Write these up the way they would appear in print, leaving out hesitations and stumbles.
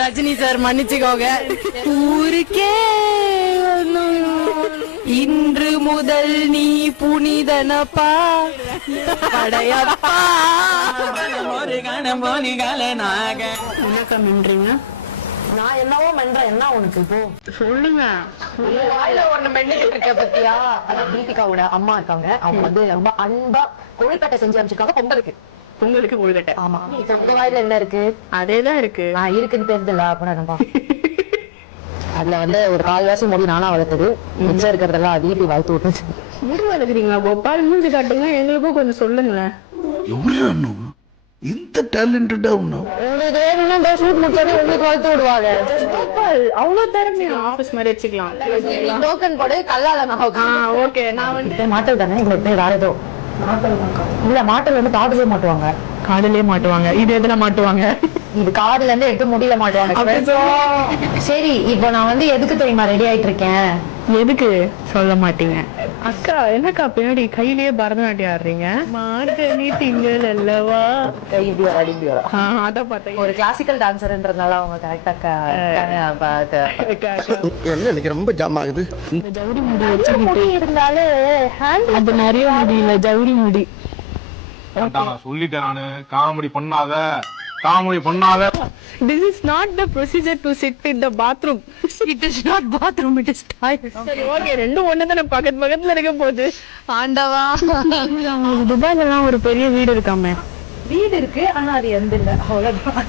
Rajini sir மன்னிச்சுக்கோங்க. ஊருக்கே இன்று முதல் நீ புனிதனப்பா படையப்பா. என்னக்கா நான் என்னவோ மென்றேன். என்ன உனக்கு இப்போ சொல்லுங்க. வாயில ஒண்ணு மென்னுட்டு இருக்க பத்தியா? தீபிகாவோட அம்மா இருக்காங்க, அவங்க வந்து ரொம்ப அன்பா கொழுக்கட்டை செஞ்சு அமைச்சிருக்காங்க பொங்கலுக்கு. பொங்கலுக்கு கொழுக்கட்டை. ஆமா. உங்க வாயில என்ன இருக்கு? அதேதான் இருக்கு. நான் இருக்குன்னு தெரிஞ்சல அப்ப அதுல வந்து ஒரு 4 வருஷம் முடி நானா வளர்த்தது. மிச்சம் இருக்கிறதெல்லாம் தீபி வளர்த்து விட்டு. முடி வளர்க்குறீங்களா? கோபால் மூஞ்சி காட்டுங்க, எங்களுக்கும் கொஞ்சம் சொல்லுங்களேன். இந்த டேலண்டடா வளர்த்து விடுவாங்க. அவ்வளவு திறமையா? ஆபீஸ் மாதிரி வச்சுக்கலாம். டோக்கன் போடு கல்லால. ஓகே, நான் வந்து மாட்ட விட்டானே. உங்களுக்கு வேற ஏதோ இல்ல, மாட்டல் வந்து காடுலயே மாட்டுவாங்க. காடுலயே மாட்டுவாங்க. இது எதுல மாட்டுவாங்க? இது காடுல இருந்து எடுத்து முடியல மாட்டுவாங்க. சரி, இப்போ நான் வந்து எதுக்கு தெரியுமா ரெடி ஆயிட்டு இருக்கேன்? எதுக்கு சொல்ல மாட்டீங்க? அக்கா என்னக்கா பின்னாடி கையிலேயே பரதநாட்டியம் ஆடுறீங்க? மார்கழி திங்கள் அல்லவா? அத பார்த்தேன். ஒரு கிளாசிக்கல் டான்சர்ன்றதுனால அவங்க கரெக்டா எனக்கு ரொம்ப ஜாம் ஆகுது. ஜவுரி முடி வச்சு இருந்தாலே அது நிறைய முடியல. ஜவுரி முடி நான் சொல்லிட்டேன். நானு காமெடி பண்ணாத, காமெடி பண்ணாத. This is not the procedure to sit in the bathroom. It is not bathroom, it is toilet. சரி, ஓகே, ரெண்டும் ஒண்ணுதானே, பக்கத்துல இருக்க போகுது. ஆண்டவா, துபாய்ல எல்லாம் ஒரு பெரிய வீடு இருக்காமே. வீடு இருக்கு, ஆனா அது எந்த இல்ல, அவ்வளவுதான்.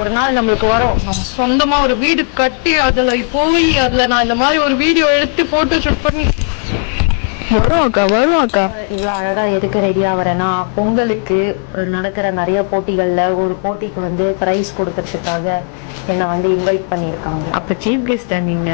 ஒரு நாள் நம்மளுக்கு வரும், சொந்தமா ஒரு வீடு கட்டி அதுல போய் அதுல நான் இந்த மாதிரி ஒரு வீடியோ எடுத்து போட்டோ ஷூட் பண்ணி வரும் அக்கா. இவ்வளவு அழகா எதுக்கு ரெடியா வரேன்னா, பொங்கலுக்கு நடக்கிற நிறைய போட்டிகள்ல ஒரு போட்டிக்கு வந்து பிரைஸ் கொடுக்கறதுக்காக என்ன வந்து இன்வைட் பண்ணிருக்காங்க. அப்ப சீஃப் கெஸ்டா நீங்க?